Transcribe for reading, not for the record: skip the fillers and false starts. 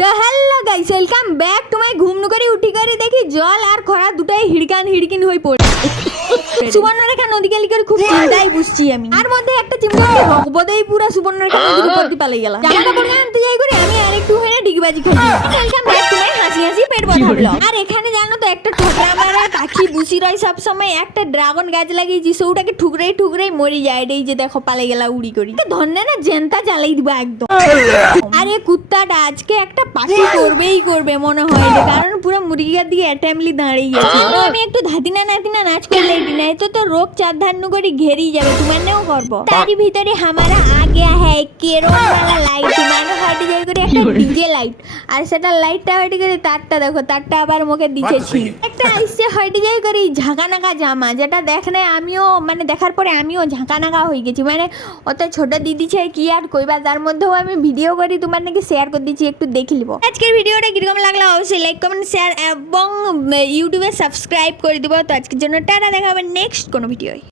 তো hello guys, welcome back to my ঘুম করে উঠি করে দেখি জল আর খরা দুটাই হিড়কিন হয়ে পড়ে। সুবর্ণরেখা নদী গেলি করে খুব চিন্তাই বুঝছি আমি। আর মধ্যে একটা চিমটি রকবদেই পুরো সুবর্ণরেখা নদীর উপর দিয়ে পালিয়ে গেল। জামা কাপড় আনতে যাই করে আমি আরেকটু হয়ে ডিগবাজি খাই। ওয়েলকাম ব্যাক টু মাই হাসি হাসি পেট ভরা ব্লগ। আর এখানে জানো তো একটা ঠোকরা মারা পাখি বুসি রয় সব সময় একটা ড্রাগন গাছ লাগিয়েছি, সেটাকে ঠুকরাই মরি যায়। এই যে দেখো পালিয়ে গেল উড়ি করি। ধন্যে না জেনতা জ্বালাই দিবা একদম। আরে কুত্তাটা আজকে একটা পাখি করবে মনে হয়, কারণ পুরো মুরগির দিকে অ্যাটেম্পলি দাঁড়িয়ে গেছে। আমি একটু ধাতিনা নাচ করলে নাই তো রোগ চাঁদান্ন করে ঘেরিয়ে যাবে। তোমার নেও করবো। তারই ভিতরে হামারা আগে হ্যাঁ কেরম वाला লাইট মানে হয়তো যাই করে একটা ডিজে লাইট, আর সেটা লাইটটা হয়তো করে তারটা দেখো, তারটা আবার মুখে দিয়েছি। একটা আইসে হয়তো যাই করে ঝাঁকানাকা জামা, যেটা দেখনে আমিও মানে দেখার পরে আমিও ঝাঁকানাকা হয়ে গেছি। মানে অত ছোট দিদি ছে কি আর কইবা, তার মধ্যেও আমি ভিডিও করি তোমার নাকি শেয়ার করে দিচ্ছি, একটু দেখে নিব। আজকের ভিডিওটা কিরকম লাগলো অবশ্যই লাইক কমেন্ট শেয়ার এবং ইউটিউবে সাবস্ক্রাইব করে দিব। তো আজকের জন্য টাটা, দেখা হবে নেক্সট কোনো ভিডিও।